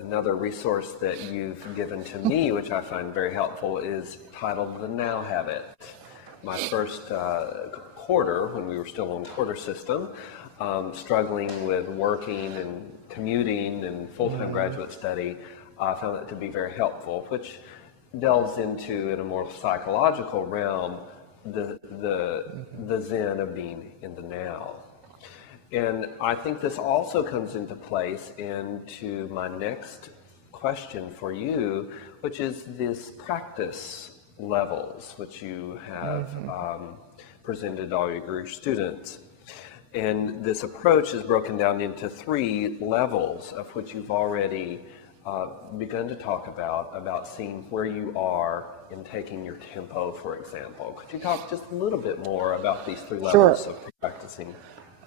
Another resource that you've given to me, which I find very helpful, is titled The Now Habit. My first quarter, when we were still on quarter system, struggling with working and commuting and full-time graduate study, I found that to be very helpful, which delves into, in a more psychological realm, the zen of being in the now. And I think this also comes into place into my next question for you, which is this practice levels, which you have presented all your students. And this approach is broken down into 3 levels, of which you've already begun to talk about seeing where you are in taking your tempo, for example. Could you talk just a little bit more about these 3 levels of practicing?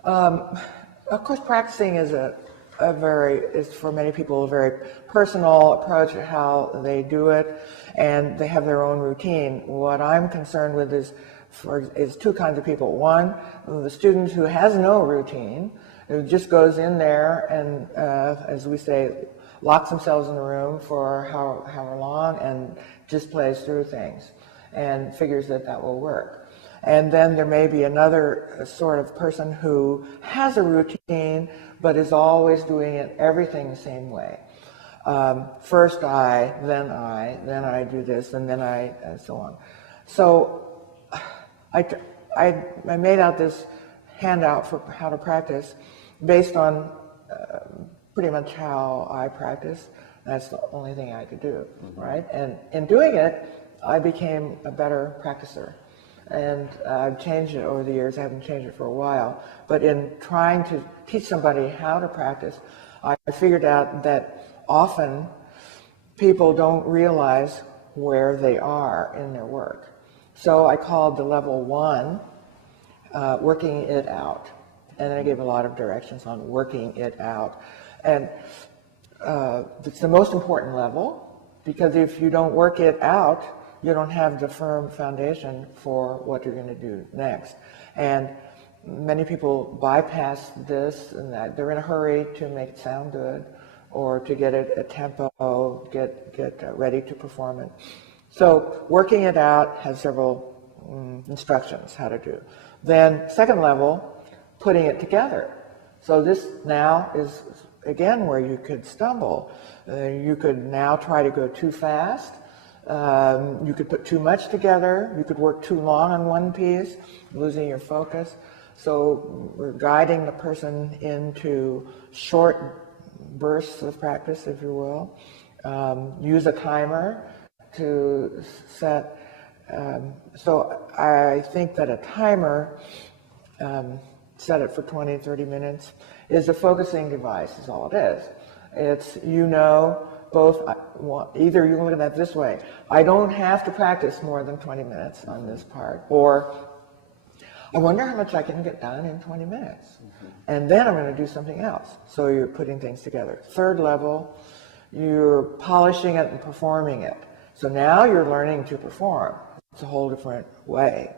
Of course, practicing is is for many people a very personal approach to how they do it, and they have their own routine. What I'm concerned with is 2 kinds of people. One, the student who has no routine, who just goes in there and, as we say, locks themselves in the room for however long and just plays through things and figures that will work. And then there may be another sort of person who has a routine but is always doing everything the same way. First I, then I do this, and then and so on. So I made out this handout for how to practice based on pretty much how I practice. That's the only thing I could do, right? And in doing it, I became a better practicer. And I've changed it over the years. I haven't changed it for a while. But in trying to teach somebody how to practice, I figured out that often people don't realize where they are in their work. So I called the level 1 working it out. And I gave a lot of directions on working it out. And it's the most important level, because if you don't work it out, you don't have the firm foundation for what you're going to do next. And many people bypass this and that. They're in a hurry to make it sound good or to get it at tempo, get ready to perform it. So working it out has several instructions how to do. Then second level, putting it together. So this now is, again, where you could stumble. You could now try to go too fast. You could put too much together. You could work too long on one piece, losing your focus. So we're guiding the person into short bursts of practice, if you will. Use a timer to set. So I think that a timer, set it for 20, 30 minutes, is a focusing device, is all it is. It's, both, either you can look at that this way: I don't have to practice more than 20 minutes on this part, or I wonder how much I can get done in 20 minutes, and then I'm going to do something else. So you're putting things together. Third level, you're polishing it and performing it. So now you're learning to perform. It's a whole different way.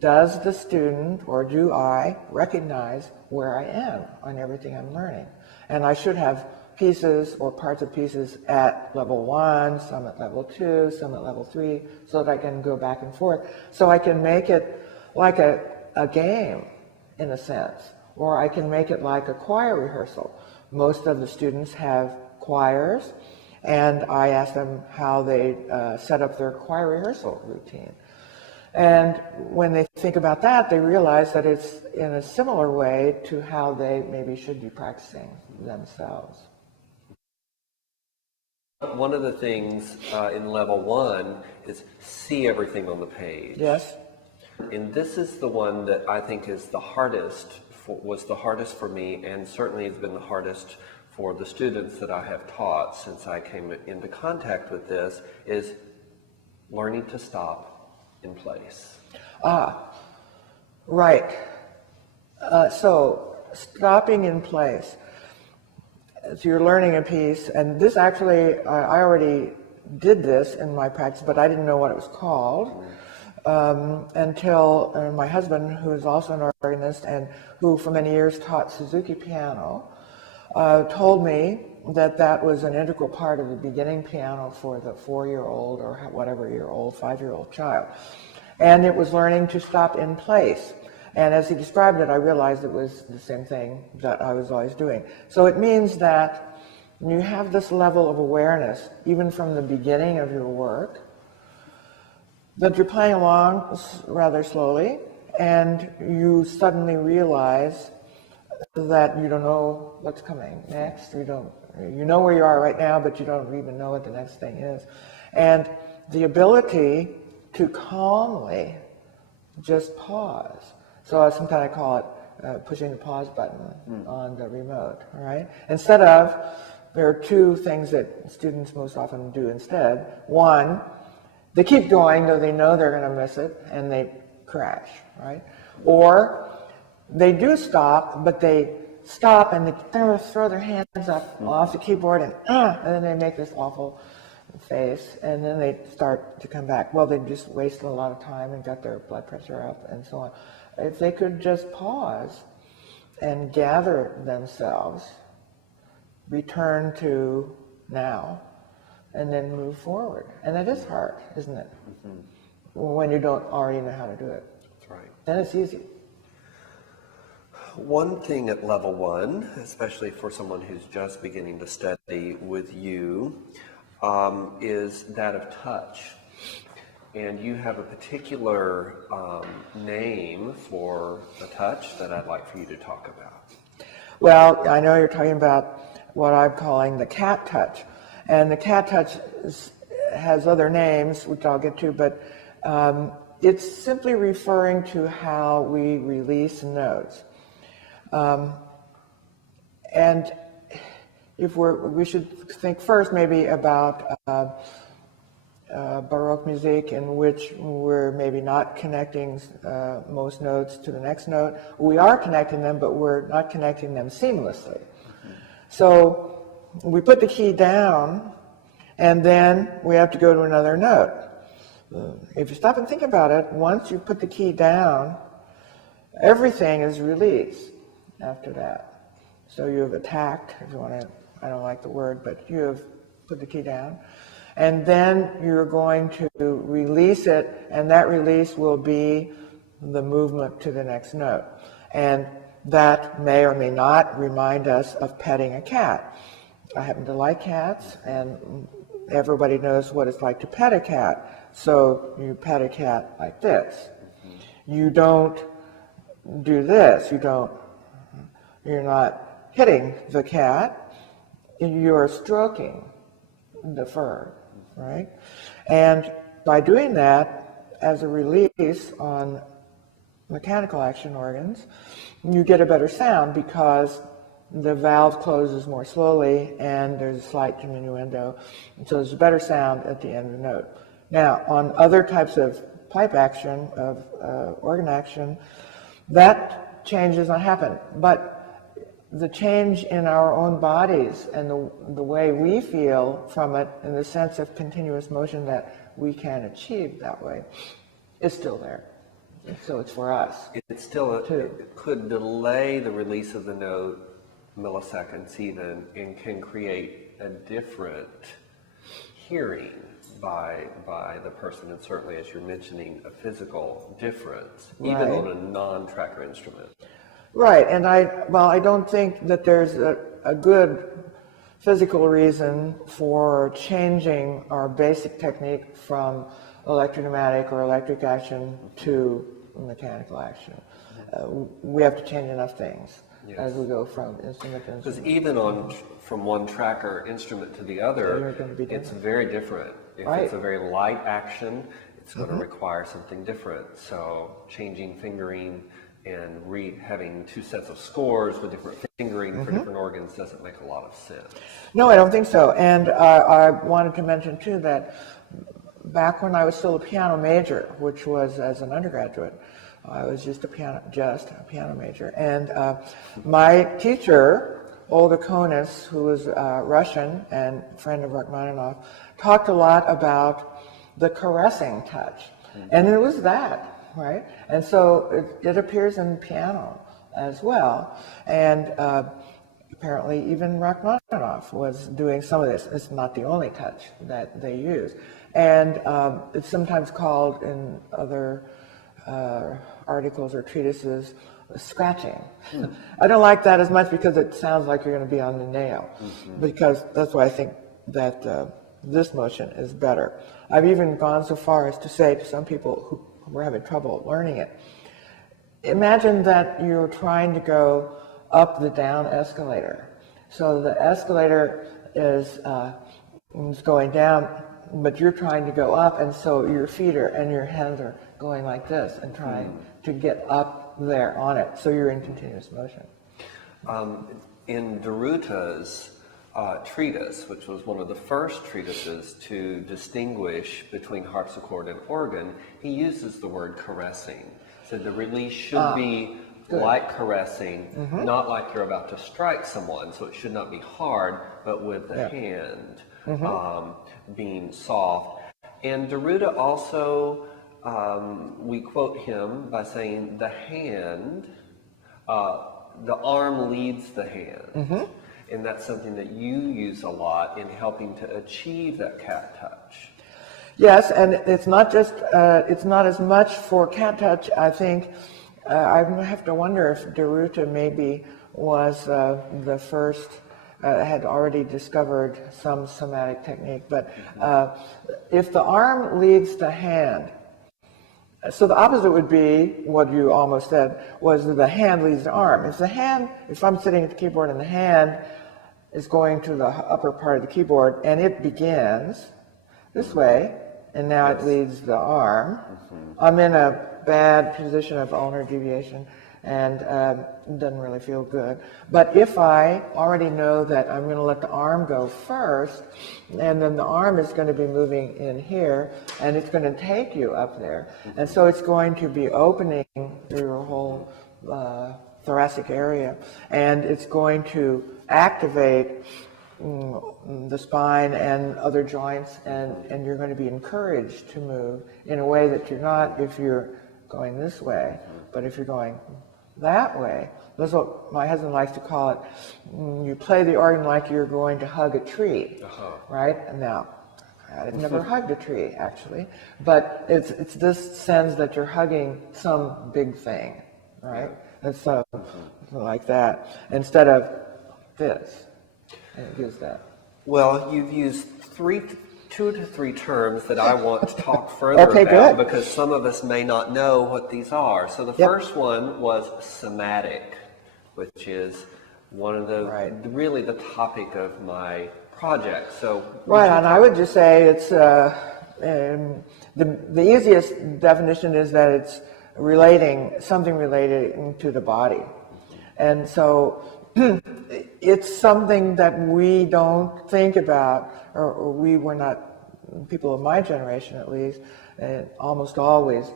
Does the student, or do I, recognize where I am on everything I'm learning? And I should have pieces or parts of pieces at level 1, some at level 2, some at level 3, so that I can go back and forth. So I can make it like a game, in a sense, or I can make it like a choir rehearsal. Most of the students have choirs, and I ask them how they set up their choir rehearsal routine. And when they think about that, they realize that it's in a similar way to how they maybe should be practicing themselves. One of the things in level 1 is see everything on the page. Yes. And this is the one that I think is the hardest, was the hardest for me, and certainly has been the hardest for the students that I have taught since I came into contact with this, is learning to stop in place. Right. So stopping in place. So you're learning a piece, and this actually, I already did this in my practice, but I didn't know what it was called until my husband, who is also an organist and who for many years taught Suzuki piano, told me that was an integral part of the beginning piano for the 4-year-old or whatever year old, 5-year-old child. And it was learning to stop in place. And as he described it, I realized it was the same thing that I was always doing. So it means that you have this level of awareness, even from the beginning of your work, that you're playing along rather slowly, and you suddenly realize that you don't know what's coming next. You know where you are right now, but you don't even know what the next thing is. And the ability to calmly just pause. So sometimes I call it pushing the pause button on the remote, all right? Instead of, there are two things that students most often do instead. One, they keep going though they know they're going to miss it, and they crash, right? Or they do stop, but they stop and they throw their hands up off the keyboard and then they make this awful face, and then they start to come back. Well, they just wasted a lot of time and got their blood pressure up and so on. If they could just pause and gather themselves, return to now, and then move forward. And that is hard, isn't it? Mm-hmm. When you don't already know how to do it. That's right. Then it's easy. One thing at level 1, especially for someone who's just beginning to study with you, is that of touch. And you have a particular name for the touch that I'd like for you to talk about. Well, I know you're talking about what I'm calling the cat touch. And the cat touch has other names, which I'll get to, but it's simply referring to how we release notes. And if we should think first maybe about Baroque music, in which we're maybe not connecting most notes to the next note. We are connecting them, but we're not connecting them seamlessly. Mm-hmm. So we put the key down, and then we have to go to another note. If you stop and think about it, once you put the key down, everything is released after that. So you have attacked, if you want to, I don't like the word, but you have put the key down. And then you're going to release it, and that release will be the movement to the next note. And that may or may not remind us of petting a cat. I happen to like cats, and everybody knows what it's like to pet a cat. So you pet a cat like this. You don't do this. You're not hitting the cat. You're stroking the fur, right? And by doing that, as a release on mechanical action organs, you get a better sound because the valve closes more slowly and there's a slight diminuendo, and so there's a better sound at the end of the note. Now, on other types of pipe action, of organ action, that change does not happen. But the change in our own bodies and the way we feel from it, and the sense of continuous motion that we can achieve that way, is still there. So it's for us. It's still, it could delay the release of the note milliseconds even, and can create a different hearing by the person, and certainly, as you're mentioning, a physical difference, even on a non-tracker instrument. Right, and I don't think that there's a good physical reason for changing our basic technique from electropneumatic or electric action to mechanical action. We have to change enough things as we go from instrument to instrument. Because even from one tracker instrument to the other, it's very different. If it's a very light action, it's going to require something different. So changing fingering and having two sets of scores with different fingering for different organs doesn't make a lot of sense. No, I don't think so. And I wanted to mention too that back when I was still a piano major, which was as an undergraduate, I was just a piano major. And my teacher, Olga Konis, who was Russian and friend of Rachmaninoff, talked a lot about the caressing touch. And it was that, right? And so it appears in piano as well. And apparently even Rachmaninoff was doing some of this. It's not the only touch that they use. And it's sometimes called in other articles or treatises scratching. I don't like that as much because it sounds like you're going to be on the nail, because that's why I think that this motion is better. I've even gone so far as to say to some people who were having trouble learning it, imagine that you're trying to go up the down escalator. So the escalator is going down, but you're trying to go up, and so your feet and your hands are going like this and trying to get up there on it. So you're in continuous motion. In Deruta's treatise, which was one of the first treatises to distinguish between harpsichord and organ, he uses the word caressing. So the release should be like caressing, not like you're about to strike someone. So it should not be hard, but with the hand being soft. And Deruta also, we quote him by saying the hand, the arm leads the hand. And that's something that you use a lot in helping to achieve that cat touch. Yes, and it's not just, it's not as much for cat touch. I think, I have to wonder if Deruta maybe was the first, had already discovered some somatic technique. But if the arm leads the hand, so the opposite would be what you almost said, was that the hand leads the arm. If I'm sitting at the keyboard and the hand is going to the upper part of the keyboard and it begins this way, and now it leads the arm, I'm in a bad position of ulnar deviation, and it doesn't really feel good. But if I already know that I'm going to let the arm go first, and then the arm is going to be moving in here, and it's going to take you up there. And so it's going to be opening your whole thoracic area, and it's going to activate the spine and other joints, and you're going to be encouraged to move in a way that you're not if you're going this way, but if you're going that way. That's what my husband likes to call it. You play the organ like you're going to hug a tree, right? And now, I've never hugged a tree, actually, but it's this sense that you're hugging some big thing, right? And so, like that, instead of this, and it gives that. Well, you've used 2 to 3 terms that I want to talk further about, good. because some of us may not know what these are. So the first one was somatic, which is one of the really the topic of my project. So and I would just say it's the easiest definition is that it's something relating to the body, and so it's something that we don't think about, or we were not, people of my generation at least, almost always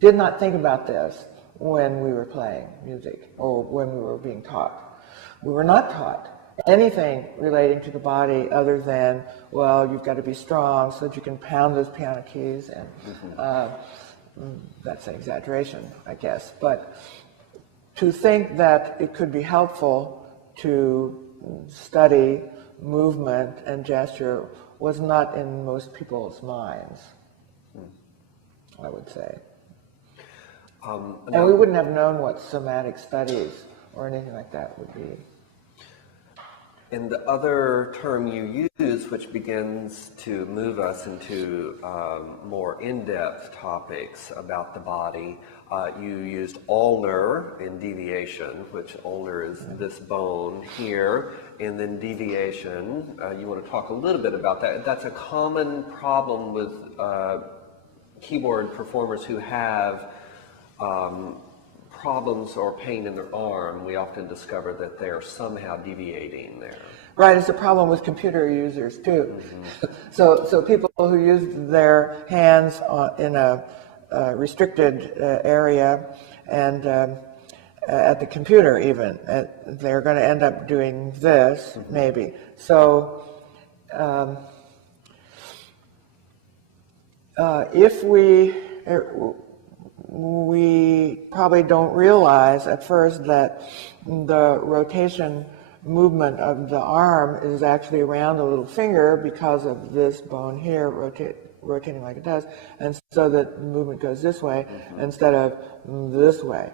did not think about this when we were playing music or when we were being taught. We were not taught anything relating to the body other than, well, you've got to be strong so that you can pound those piano keys, and that's an exaggeration, I guess. But to think that it could be helpful to study movement and gesture was not in most people's minds, I would say. And we wouldn't have known what somatic studies or anything like that would be. And the other term you use, which begins to move us into more in-depth topics about the body, you used ulnar in deviation, which ulnar is this bone here, and then deviation. You want to talk a little bit about that. That's a common problem with keyboard performers who have problems or pain in their arm. We often discover that they're somehow deviating there. Right, it's a problem with computer users too. So people who use their hands in a restricted area and at the computer even, they're going to end up doing this maybe. So if we probably don't realize at first that the rotation movement of the arm is actually around the little finger because of this bone here rotating like it does, and so that the movement goes this way instead of this way.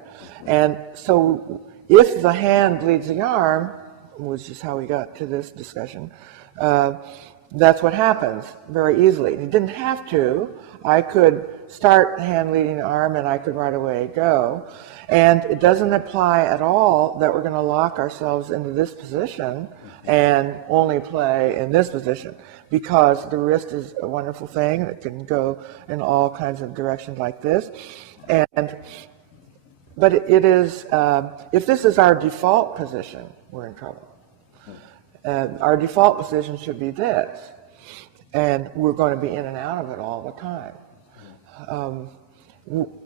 And so if the hand leads the arm, which is how we got to this discussion, that's what happens very easily. It didn't have to. I could start hand leading the arm and I could right away go. And it doesn't apply at all that we're going to lock ourselves into this position and only play in this position, because the wrist is a wonderful thing. It can go in all kinds of directions like this. But it is, if this is our default position, we're in trouble. Our default position should be this, and we're going to be in and out of it all the time.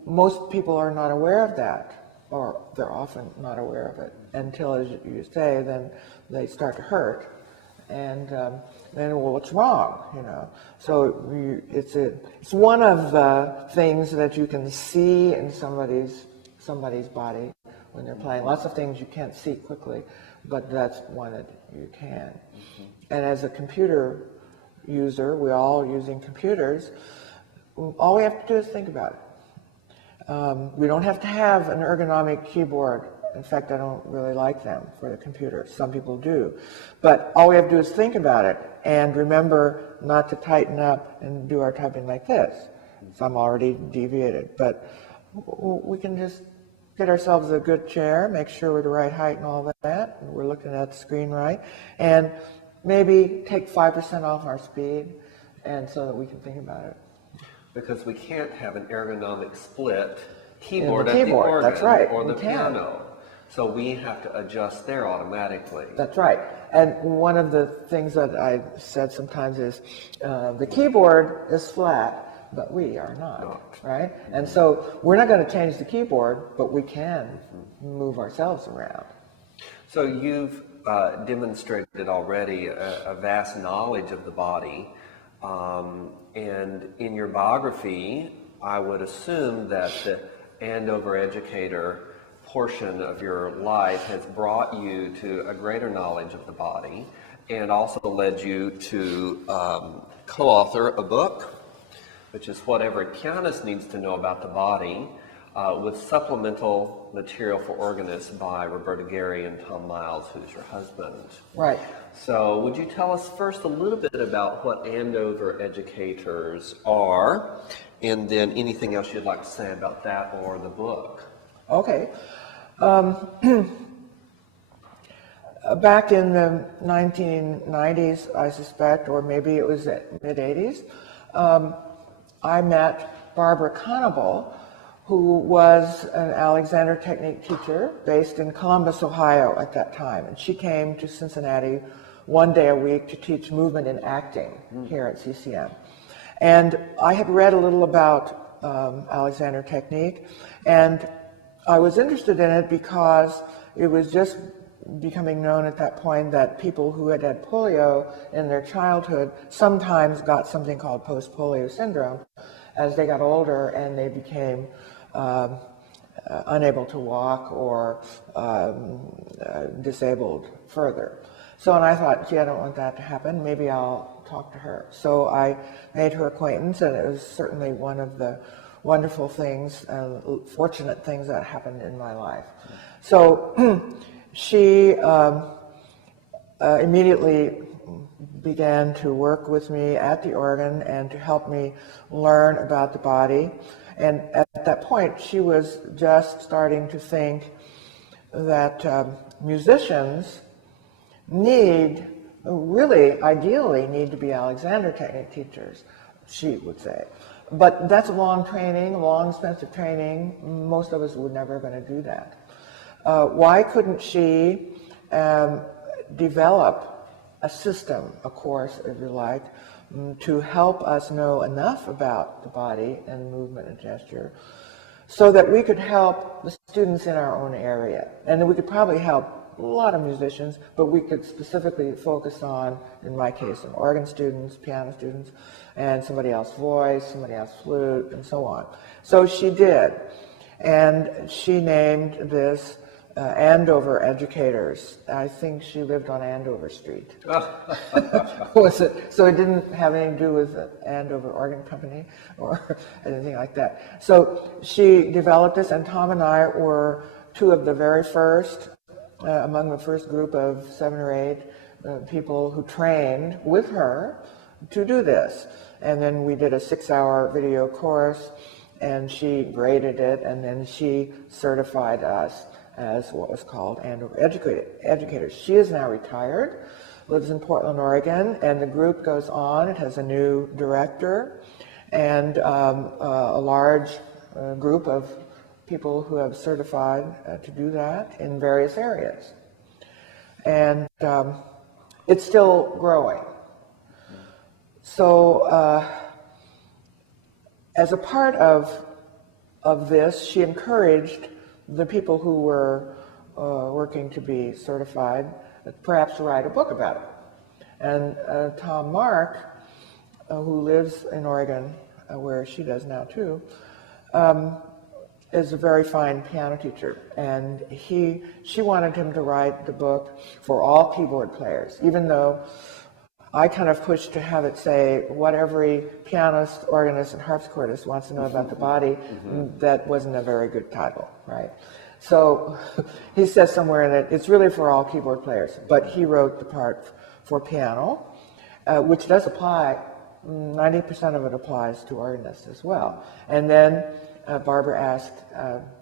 Most people are not aware of that, or they're often not aware of it until, as you say, then they start to hurt, and then, well, what's wrong, you know? So it's one of the things that you can see in somebody's body when they're playing. Lots of things you can't see quickly, but that's one that you can. And as a computer user, we're all using computers, all we have to do is think about it. We don't have to have an ergonomic keyboard. In fact, I don't really like them for the computer. Some people do. But all we have to do is think about it and remember not to tighten up and do our typing like this. So I'm already deviated. But we can just get ourselves a good chair, make sure we're the right height and all that, and we're looking at the screen right, and maybe take 5% off our speed, and so that we can think about it. Because we can't have an ergonomic split keyboard at the keyboard, organ that's right, or the we can't. piano. So we have to adjust there automatically. That's right. And one of the things that I said sometimes is the keyboard is flat, but we are not, right? And so we're not going to change the keyboard, but we can move ourselves around. So you've demonstrated already a vast knowledge of the body, and in your biography, I would assume that the Andover educator portion of your life has brought you to a greater knowledge of the body, and also led you to co-author a book, which is What Every Pianist Needs to Know About the Body, with supplemental material for organists by Roberta Gary and Tom Miles, who's your husband. Right. So would you tell us first a little bit about what Andover educators are, and then anything else you'd like to say about that or the book? Okay. Back in the 1990s, I suspect, or maybe it was the mid-80s, I met Barbara Conable, who was an Alexander Technique teacher based in Columbus, Ohio at that time. And she came to Cincinnati one day a week to teach movement and acting here at CCM. And I had read a little about Alexander Technique, and I was interested in it because it was just becoming known at that point that people who had had polio in their childhood sometimes got something called post-polio syndrome as they got older and they became unable to walk or disabled further. So, and I thought, gee, I don't want that to happen. Maybe I'll talk to her. So I made her acquaintance, and it was certainly one of the wonderful things, fortunate things that happened in my life. So she immediately began to work with me at the organ and to help me learn about the body. And at that point, she was just starting to think that musicians really, ideally, need to be Alexander Technique teachers, she would say. But that's a long training, long, expensive training. Most of us were never going to do that. Why couldn't she develop a system, a course, if you like, to help us know enough about the body and movement and gesture so that we could help the students in our own area? And then we could probably help a lot of musicians, but we could specifically focus on, in my case, some organ students, piano students, and somebody else voice, somebody else flute, and so on. So she did. And she named this Andover educators. I think she lived on Andover Street. Was it? So it didn't have anything to do with the Andover Organ Company or anything like that. So she developed this, and Tom and I were two of the very first, among the first group of 7 or 8 people who trained with her to do this. And then we did a 6-hour video course, and she graded it, and then she certified us as what was called Andover educators. She is now retired, lives in Portland, Oregon, and the group goes on. It has a new director and a large group of people who have certified to do that in various areas. And it's still growing. So as a part of this, she encouraged the people who were working to be certified perhaps to write a book about it. And Tom Mark, who lives in Oregon, where she does now too, is a very fine piano teacher, and she wanted him to write the book for all keyboard players, even though I kind of pushed to have it say what every pianist, organist, and harpsichordist wants to know about the body. That wasn't a very good title, right? So he says somewhere that it's really for all keyboard players, but he wrote the part for piano, which does apply. 90% of it applies to organists as well. And then Barbara asked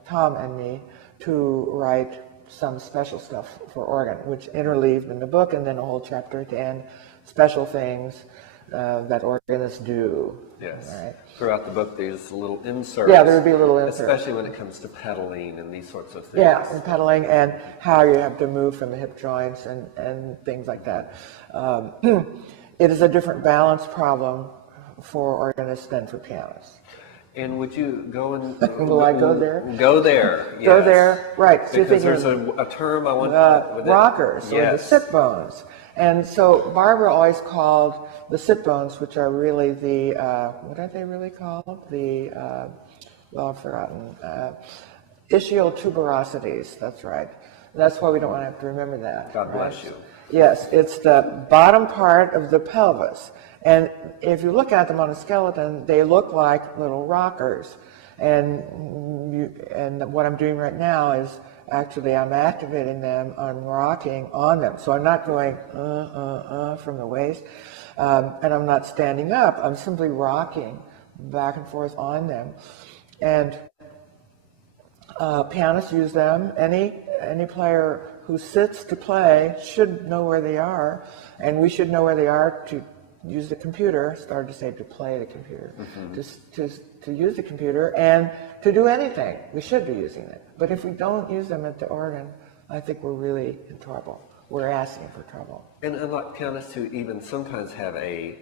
Tom and me to write some special stuff for organ, which interleaved in the book, and then a whole chapter at the end, special things that organists do. Yes. Right? Throughout the book, there's little inserts. Yeah, there would be a little insert. Especially when it comes to pedaling and these sorts of things. Yeah, and pedaling, and how you have to move from the hip joints and things like that. It is a different balance problem for organists than for pianists. And would you go and... Will I go there? Go there, yes. Go there, right. So because there's a term I want... rockers, yes. or the sit bones. And so Barbara always called the sit bones, which are really the, what are they really called? The, well, I've forgotten. Ischial tuberosities, that's right. That's why we don't want to have to remember that. God bless you. Yes, it's the bottom part of the pelvis. And if you look at them on a skeleton, they look like little rockers. And what I'm doing right now is actually I'm activating them, I'm rocking on them. So I'm not going from the waist, and I'm not standing up. I'm simply rocking back and forth on them. And pianists use them. Any player who sits to play should know where they are, and we should know where they are to use the computer, started to say to play the computer, to use the computer and to do anything. We should be using it. But if we don't use them at the organ, I think we're really in trouble. We're asking for trouble. And unlike pianists who even sometimes have a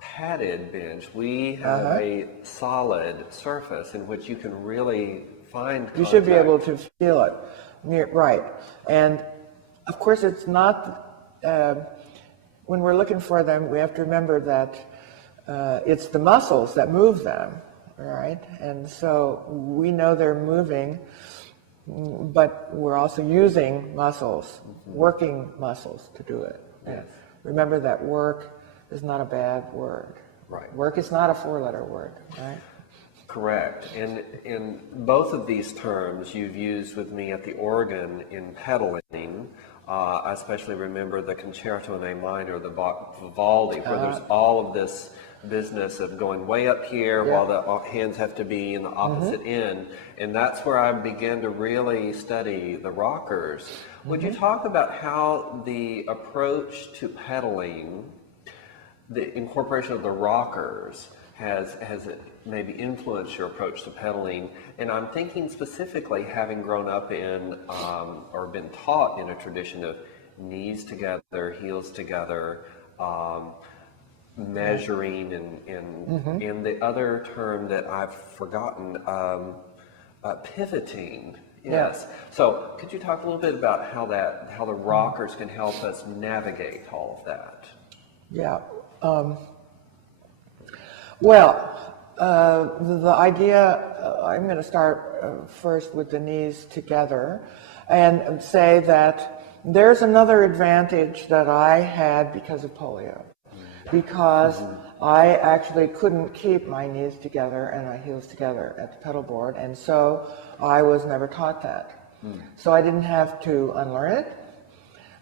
padded bench, we have a solid surface in which you can really find contact. You should be able to feel it. Right. And of course it's not... when we're looking for them, we have to remember that it's the muscles that move them, right? And so we know they're moving, but we're also using muscles, working muscles to do it. Yes. Remember that work is not a bad word. Right. Work is not a 4-letter word, right? Correct. And in both of these terms you've used with me at the organ in pedaling. I especially remember the Concerto in A minor, the Vivaldi, where there's all of this business of going way up here while the hands have to be in the opposite end. And that's where I began to really study the rockers. Would you talk about how the approach to pedaling, the incorporation of the rockers, has it maybe influenced your approach to pedaling? And I'm thinking specifically having grown up in or been taught in a tradition of knees together, heels together, measuring, and the other term that I've forgotten, pivoting. Yes. So could you talk a little bit about how the rockers can help us navigate all of that? Yeah. The idea, I'm going to start first with the knees together. and say that there's another advantage that I had because of polio. Because I actually couldn't keep my knees together and my heels together at the pedal board, and so I was never taught that. So I didn't have to unlearn it.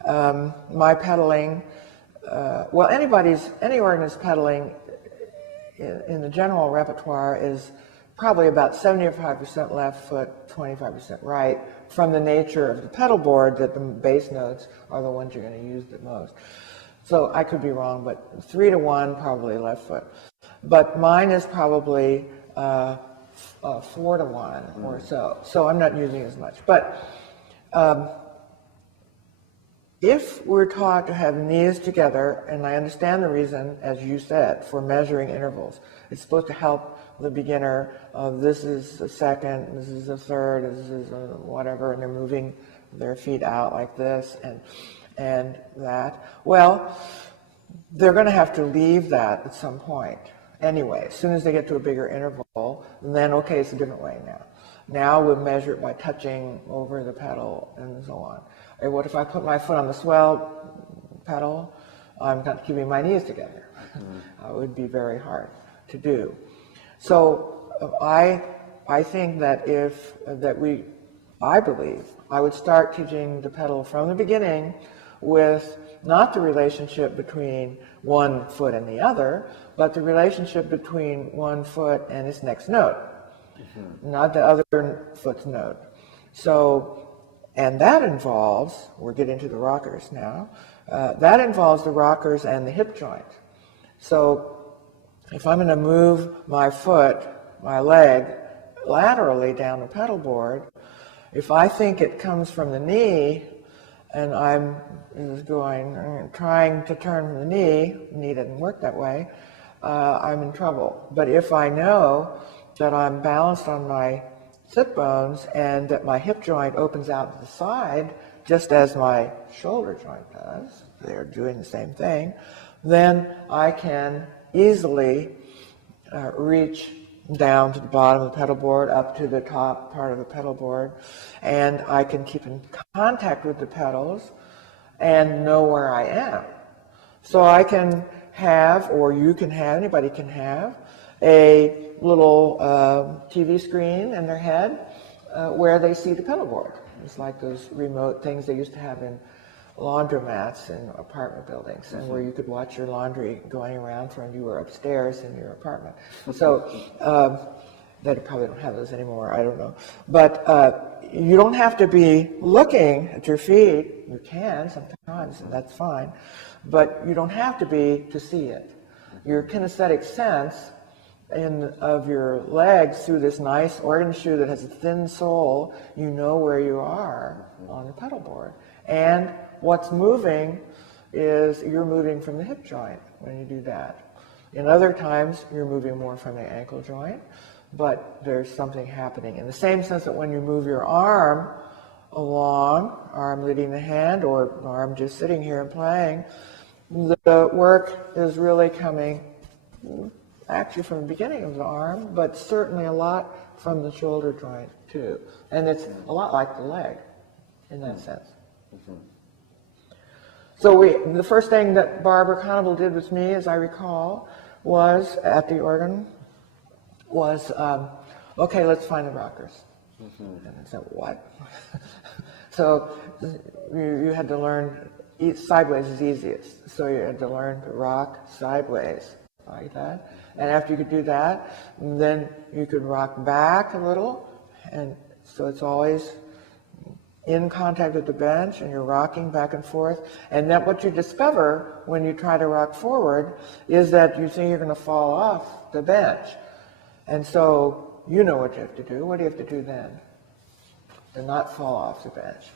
My pedaling, well, any organist pedaling in the general repertoire is probably about 75% left foot, 25% right, from the nature of the pedal board that the bass notes are the ones you're going to use the most. So I could be wrong, but 3 to 1 probably left foot. But mine is probably 4 to 1 or so. So I'm not using as much. But if we're taught to have knees together, and I understand the reason, as you said, for measuring intervals, it's supposed to help the beginner. This is a second, this is a third, this is a whatever, and they're moving their feet out like this, and that. Well, they're going to have to leave that at some point anyway. As soon as they get to a bigger interval, then okay, it's a different way now. Now we'll measure it by touching over the pedal and so on. And what if I put my foot on the swell pedal? I'm not keeping my knees together. It would be very hard to do. So I think that I believe I would start teaching the pedal from the beginning with not the relationship between one foot and the other, but the relationship between one foot and its next note, not the other foot's note. So, and that involves, we're getting to the rockers now, that involves the rockers and the hip joint. So if I'm going to move my foot, my leg, laterally down the pedal board, if I think it comes from the knee, and I'm trying to turn from the knee doesn't work that way, I'm in trouble. But if I know that I'm balanced on my sit bones and that my hip joint opens out to the side, just as my shoulder joint does, they're doing the same thing, then I can easily reach down to the bottom of the pedal board, up to the top part of the pedal board, and I can keep in contact with the pedals and know where I am. So I can have, or you can have, anybody can have, a little TV screen in their head where they see the pedal board. It's like those remote things they used to have in laundromats in apartment buildings, and where you could watch your laundry going around from you were upstairs in your apartment. So they probably don't have those anymore, I don't know. But you don't have to be looking at your feet. You can sometimes, and that's fine, but you don't have to be to see it. Your kinesthetic sense of your legs through this nice organ shoe that has a thin sole, you know where you are on the pedal board. And what's moving is you're moving from the hip joint when you do that. In other times, you're moving more from the ankle joint, but there's something happening. In the same sense that when you move your arm along, arm leading the hand, or arm just sitting here and playing, the work is really coming actually from the beginning of the arm, but certainly a lot from the shoulder joint too. And it's a lot like the leg in that sense. So the first thing that Barbara Conable did with me, as I recall, was at the organ, was, okay, let's find the rockers. And I said, what? So you had to learn, sideways is easiest. So you had to learn to rock sideways like that. And after you could do that, then you could rock back a little. And so it's always in contact with the bench, and you're rocking back and forth. And then what you discover when you try to rock forward is that you think you're going to fall off the bench. And so you know what you have to do. What do you have to do then? To not fall off the bench.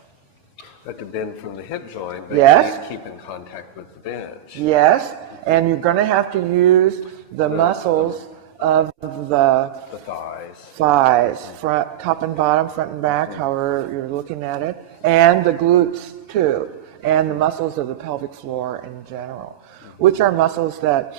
But to bend from the hip joint, but Yes. keep in contact with the bench. Yes, and you're going to have to use the muscles of the thighs, front, top and bottom, front and back, however you're looking at it, and the glutes too, and the muscles of the pelvic floor in general, which are muscles that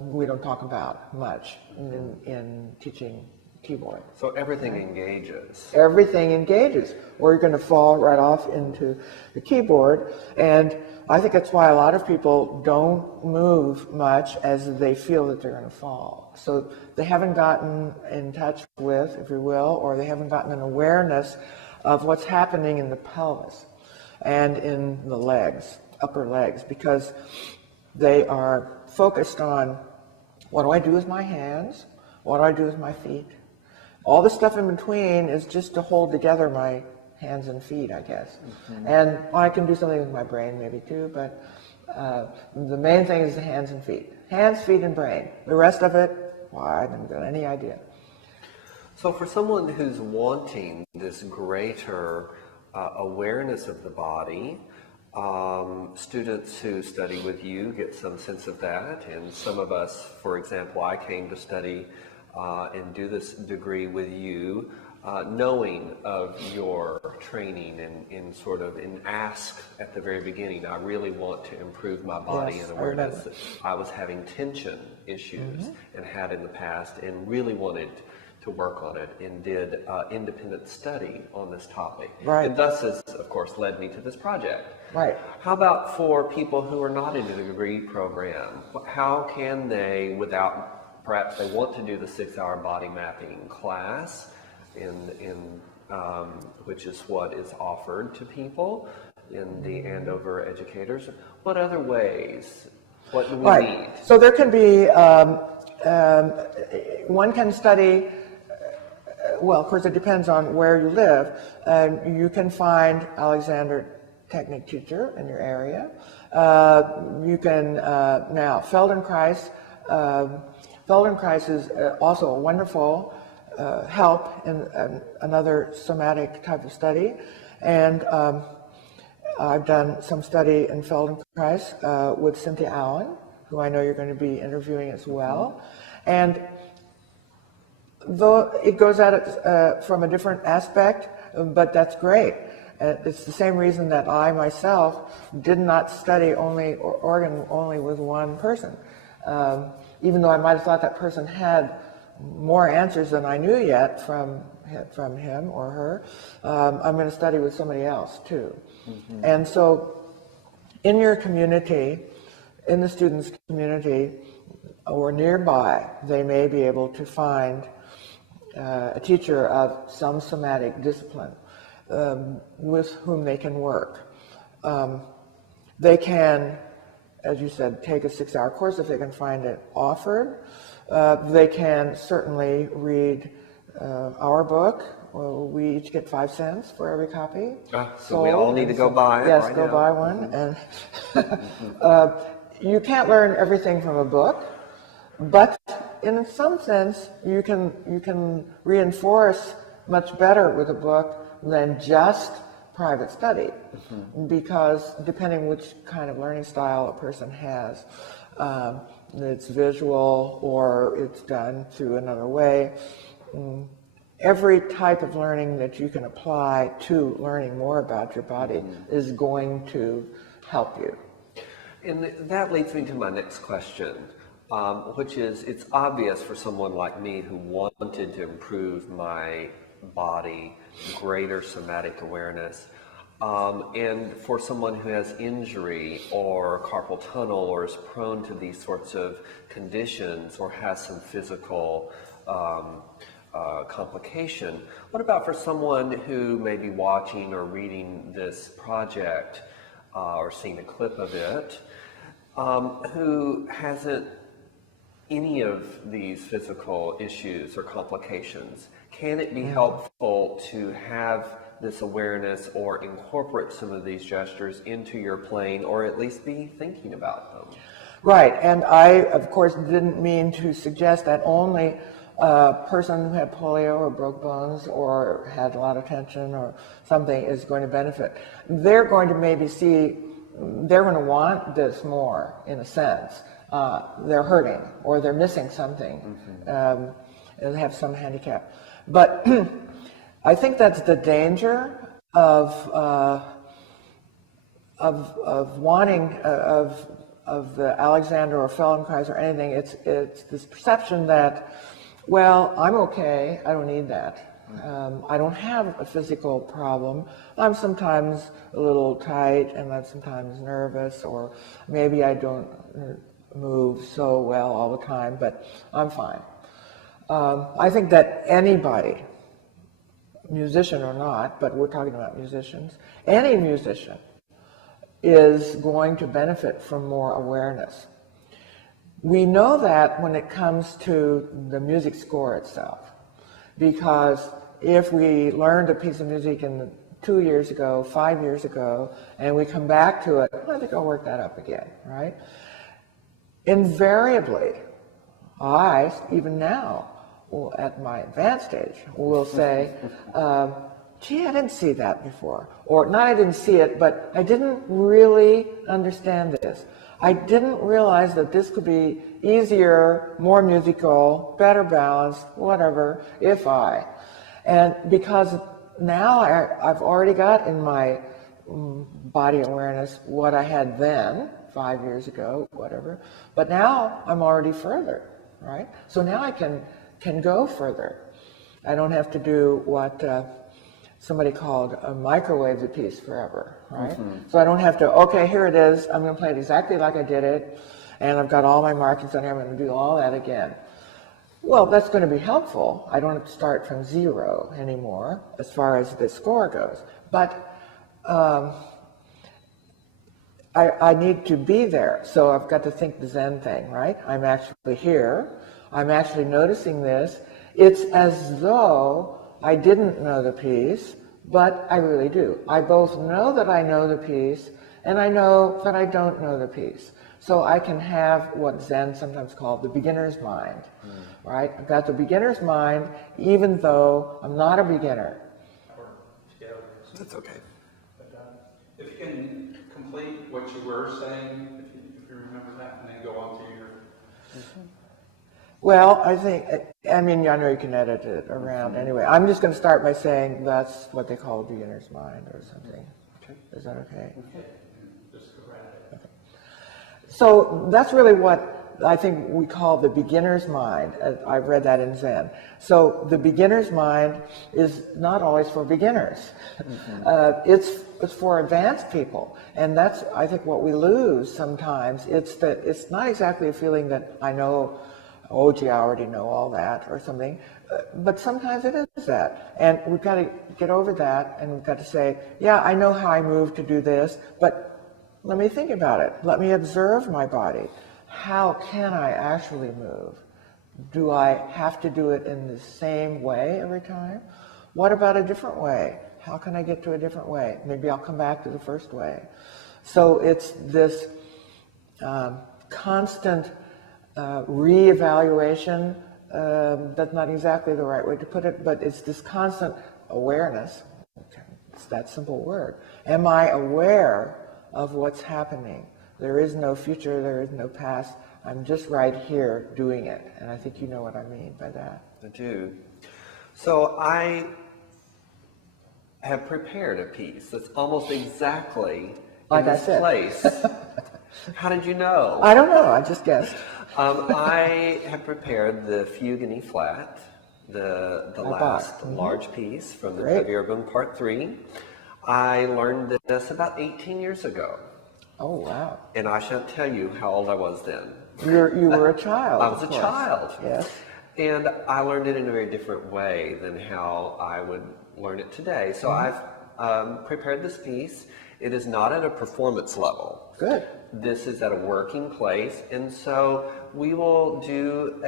we don't talk about much in teaching keyboard. So everything engages. Everything engages, or you're going to fall right off into the keyboard. And I think that's why a lot of people don't move much as they feel that they're going to fall. So they haven't gotten in touch with, if you will, or they haven't gotten an awareness of what's happening in the pelvis and in the legs, upper legs, because they are focused on, what do I do with my hands? What do I do with my feet? All the stuff in between is just to hold together my hands and feet, I guess. And I can do something with my brain maybe too, but the main thing is the hands and feet. Hands, feet, and brain. The rest of it, well, I haven't got any idea. So for someone who's wanting this greater awareness of the body, students who study with you get some sense of that, and some of us, for example, I came to study and do this degree with you, knowing of your training and sort of in ask at the very beginning, I really want to improve my body Yes, and I awareness. remember. I was having tension issues and had in the past, and really wanted to work on it, and did independent study on this topic. Right. And thus has, of course, led me to this project. Right. How about for people who are not in the degree program? How can they, without, perhaps they want to do the 6-hour body mapping class, which is what is offered to people in the Andover educators, what other ways? What do we need? So there can be, one can study, well, of course, it depends on where you live. You can find Alexander Technic teacher in your area. You can, now, Feldenkrais is also a wonderful help in another somatic type of study. And I've done some study in Feldenkrais with Cynthia Allen, who I know you're going to be interviewing as well. And though it goes at it from a different aspect, but that's great. It's the same reason that I myself did not study organ only with one person. Even though I might have thought that person had more answers than I knew yet from him or her, I'm going to study with somebody else too. And so in your community, in the students' community, or nearby, they may be able to find a teacher of some somatic discipline with whom they can work. They can, as you said, take a 6-hour course if they can find it offered. They can certainly read our book. Well, we each get 5 cents for every copy. So we all need to go buy it. Yes, right go now. buy one. And you can't learn everything from a book, but in some sense, you can reinforce much better with a book than just private study, because depending which kind of learning style a person has, it's visual or it's done through another way. Every type of learning that you can apply to learning more about your body is going to help you. And that leads me to my next question, which is, it's obvious for someone like me who wanted to improve my body, greater somatic awareness, and for someone who has injury or carpal tunnel or is prone to these sorts of conditions or has some physical complication. What about for someone who may be watching or reading this project or seeing a clip of it, who hasn't any of these physical issues or complications? Can it be helpful to have this awareness or incorporate some of these gestures into your playing, or at least be thinking about them? Right, and I, of course, didn't mean to suggest that only a person who had polio or broke bones or had a lot of tension or something is going to benefit. They're going to maybe see, they're going to want this more, in a sense. They're hurting or they're missing something, and they have some handicap. But I think that's the danger of wanting, of the Alexander or Feldenkrais or anything. It's this perception that Well, I'm okay. I don't need that. I don't have a physical problem. I'm sometimes a little tight and I'm sometimes nervous, or maybe I don't move so well all the time, but I'm fine. I think that anybody, musician or not, but we're talking about musicians, any musician is going to benefit from more awareness. We know that when it comes to the music score itself, because if we learned a piece of music 2 years ago, 5 years ago, and we come back to it, I think I'll work that up again, right? Invariably, I, even now, at my advanced age, will say, gee, I didn't see that before. Or not I didn't see it, but I didn't really understand this. I didn't realize that this could be easier, more musical, better balanced, whatever, if I. And because now I've already got in my body awareness what I had then, 5 years ago, whatever, but now I'm already further, right? So now I can go further. I don't have to do what somebody called a microwave the piece forever, right? So I don't have to, okay, here it is, I'm going to play it exactly like I did it, and I've got all my markings on here, I'm going to do all that again. Well, that's going to be helpful. I don't have to start from zero anymore as far as the score goes. But I need to be there. So I've got to think the Zen thing, right? I'm actually here. I'm actually noticing this. It's as though I didn't know the piece, but I really do. I both know that I know the piece, and I know that I don't know the piece. So I can have what Zen sometimes called the beginner's mind, right? I've got the beginner's mind, even though I'm not a beginner. That's okay. If you can complete what you were saying, if you remember that, and then go on to your... Well, I know you can edit it around anyway. I'm just going to start by saying that's what they call a beginner's mind or something. Okay. Is that okay? Just go right ahead. Okay. So that's really what I think we call the beginner's mind. I've read that in Zen. So the beginner's mind is not always for beginners. It's for advanced people. And that's, I think, what we lose sometimes. It's not exactly a feeling that I know, oh, gee, I already know all that or something. But sometimes it is that. And we've got to get over that, and we've got to say, yeah, I know how I move to do this, but let me think about it. Let me observe my body. How can I actually move? Do I have to do it in the same way every time? What about a different way? How can I get to a different way? Maybe I'll come back to the first way. So it's this constant reevaluation. That's not exactly the right way to put it, but it's this constant awareness. It's that simple word. Am I aware of what's happening? There is no future, there is no past. I'm just right here doing it. And I think you know what I mean by that. I do. So I have prepared a piece that's almost exactly Like in I this said. place. How did you know? I don't know, I just guessed. I have prepared the Fugue in E flat, the last large piece from the Heavy Urban Part 3. I learned this about 18 years ago. Oh, wow. And I shan't tell you how old I was then. You were a child. I was a child. Yes. And I learned it in a very different way than how I would learn it today. So I've prepared this piece. It is not at a performance level. Good. This is at a working place. And so we will do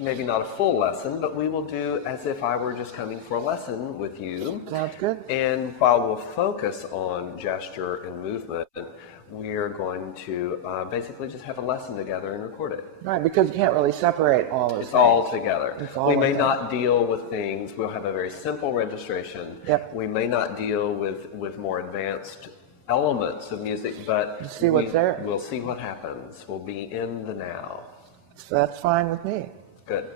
maybe not a full lesson, but we will do as if I were just coming for a lesson with you. Sounds good. And while we'll focus on gesture and movement, we are going to basically just have a lesson together and record it. Right, because you can't really separate all those It's things. all together. We may together. not deal with things, we'll have a very simple registration. Yep. We may not deal with more advanced elements of music, but See what's there. We'll see what happens. We'll be in the now. So that's fine with me. Good.